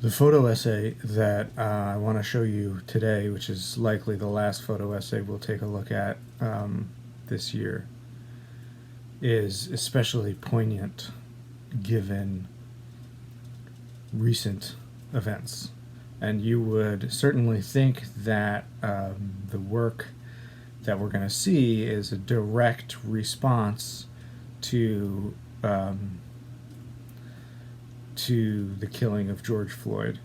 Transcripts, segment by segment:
The photo essay that I want to show you today, which is likely the last photo essay we'll take a look at this year, is especially poignant given recent events. And you would certainly think that the work that we're going to see is a direct response to the killing of George Floyd,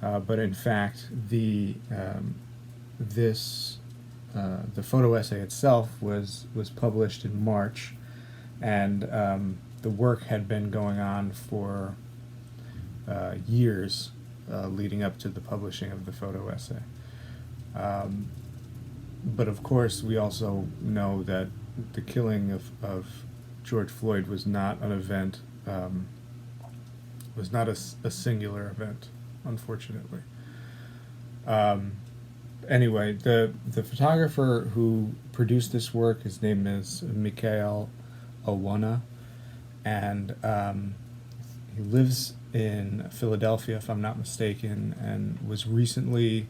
but in fact, the photo essay itself was published in March, and the work had been going on for years leading up to the publishing of the photo essay. But of course, we also know that the killing of George Floyd was not an event, was not a singular event, unfortunately. Anyway, the photographer who produced this work, his name is Mikael Owunna, and he lives in Philadelphia, if I'm not mistaken, and was recently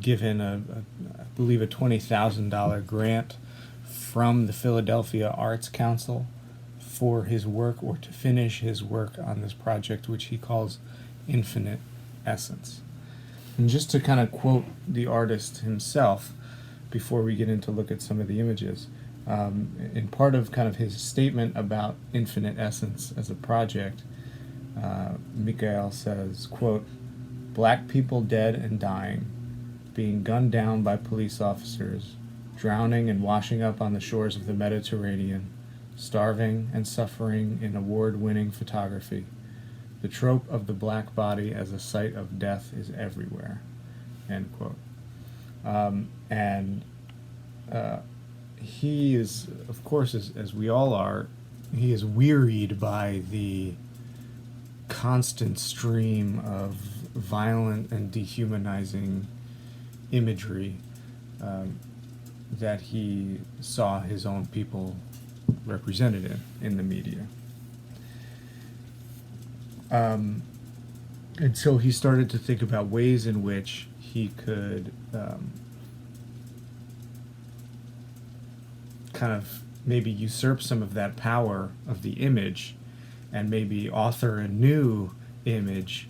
given I believe a $20,000 grant from the Philadelphia Arts Council for his work, or to finish his work on this project, which he calls Infinite Essence. And just to kind of quote the artist himself before we get into look at some of the images, in part of kind of his statement about Infinite Essence as a project, Mikael says, quote, "Black people dead and dying, being gunned down by police officers, drowning and washing up on the shores of the Mediterranean, starving and suffering in award-winning photography. The trope of the black body as a site of death is everywhere." End quote. And he is, of course, as we all are, he is wearied by the constant stream of violent and dehumanizing imagery that he saw his own people represented in the media. And so he started to think about ways in which he could kind of maybe usurp some of that power of the image and maybe author a new image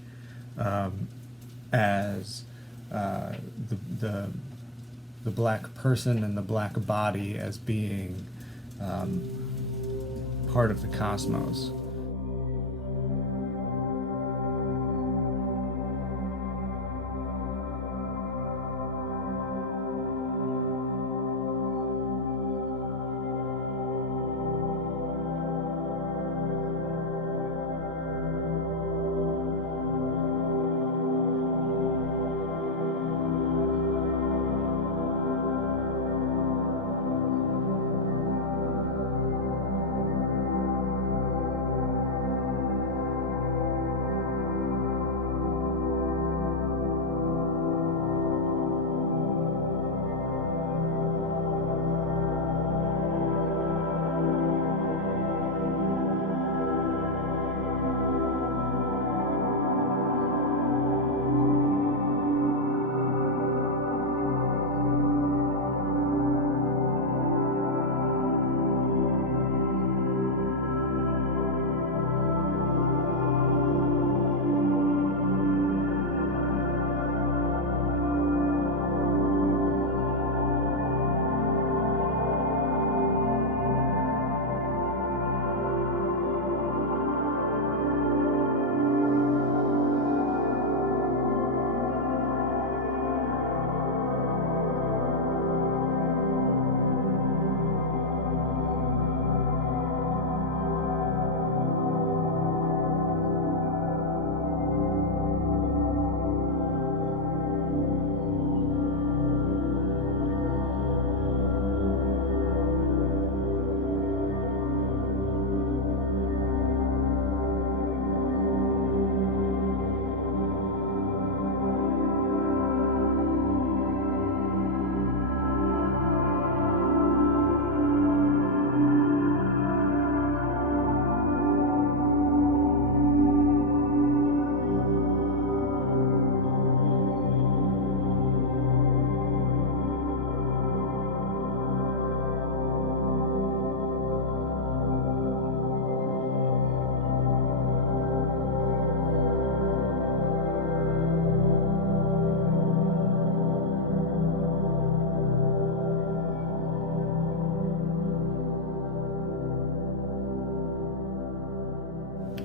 as the black person and the black body as being part of the cosmos.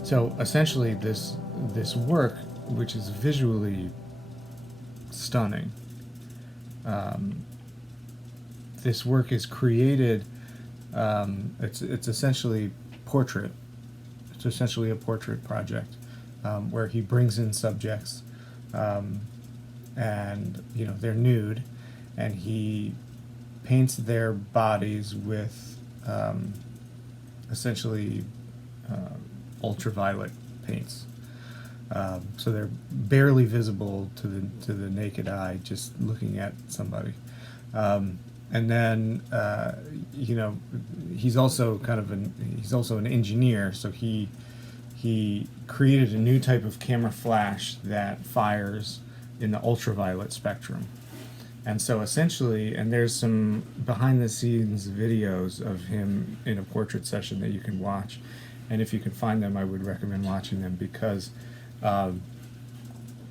So essentially, this work, which is visually stunning, this work is created. It's essentially portrait. It's essentially a portrait project where he brings in subjects, and they're nude, and he paints their bodies with essentially ultraviolet paints. So they're barely visible to the naked eye, just looking at somebody. And then he's also he's also an engineer, so he created a new type of camera flash that fires in the ultraviolet spectrum. And so essentially, and there's some behind the scenes videos of him in a portrait session that you can watch, and if you can find them, I would recommend watching them, because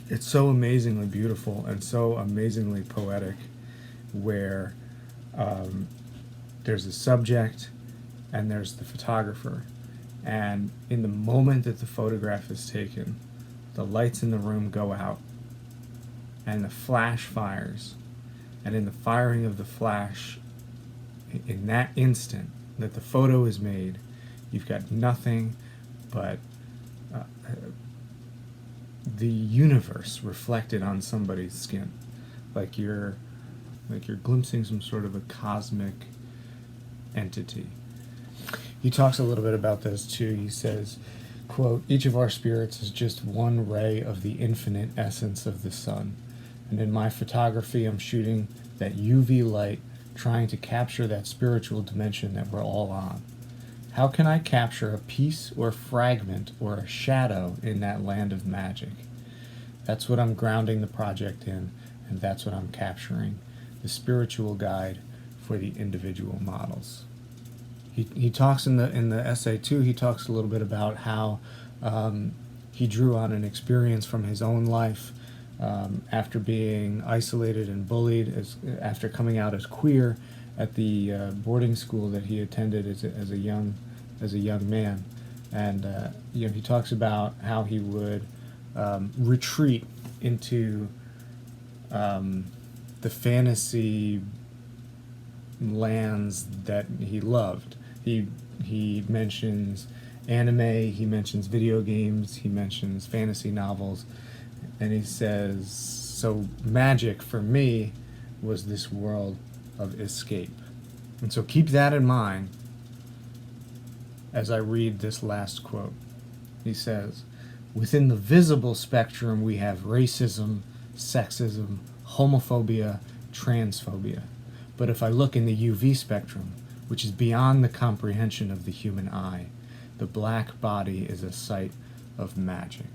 it's so amazingly beautiful and so amazingly poetic, where there's a subject and there's the photographer, and in the moment that the photograph is taken, the lights in the room go out and the flash fires, and in the firing of the flash, in that instant that the photo is made, you've got nothing but the universe reflected on somebody's skin, like you're glimpsing some sort of a cosmic entity. He talks a little bit about this too. He says, quote, "Each of our spirits is just one ray of the infinite essence of the sun. And in my photography, I'm shooting that UV light, trying to capture that spiritual dimension that we're all on. How can I capture a piece or fragment or a shadow in that land of magic? That's what I'm grounding the project in, and that's what I'm capturing, the spiritual guide for the individual models." He talks in the essay too. He talks a little bit about how he drew on an experience from his own life after being isolated and bullied, after coming out as queer at the boarding school that he attended as a young man, and he talks about how he would retreat into the fantasy lands that he loved. He mentions anime, he mentions video games, he mentions fantasy novels, and he says, so magic for me was this world of escape. And so keep that in mind as I read this last quote. He says, "Within the visible spectrum we have racism, sexism, homophobia, transphobia. But if I look in the UV spectrum, which is beyond the comprehension of the human eye, the black body is a site of magic."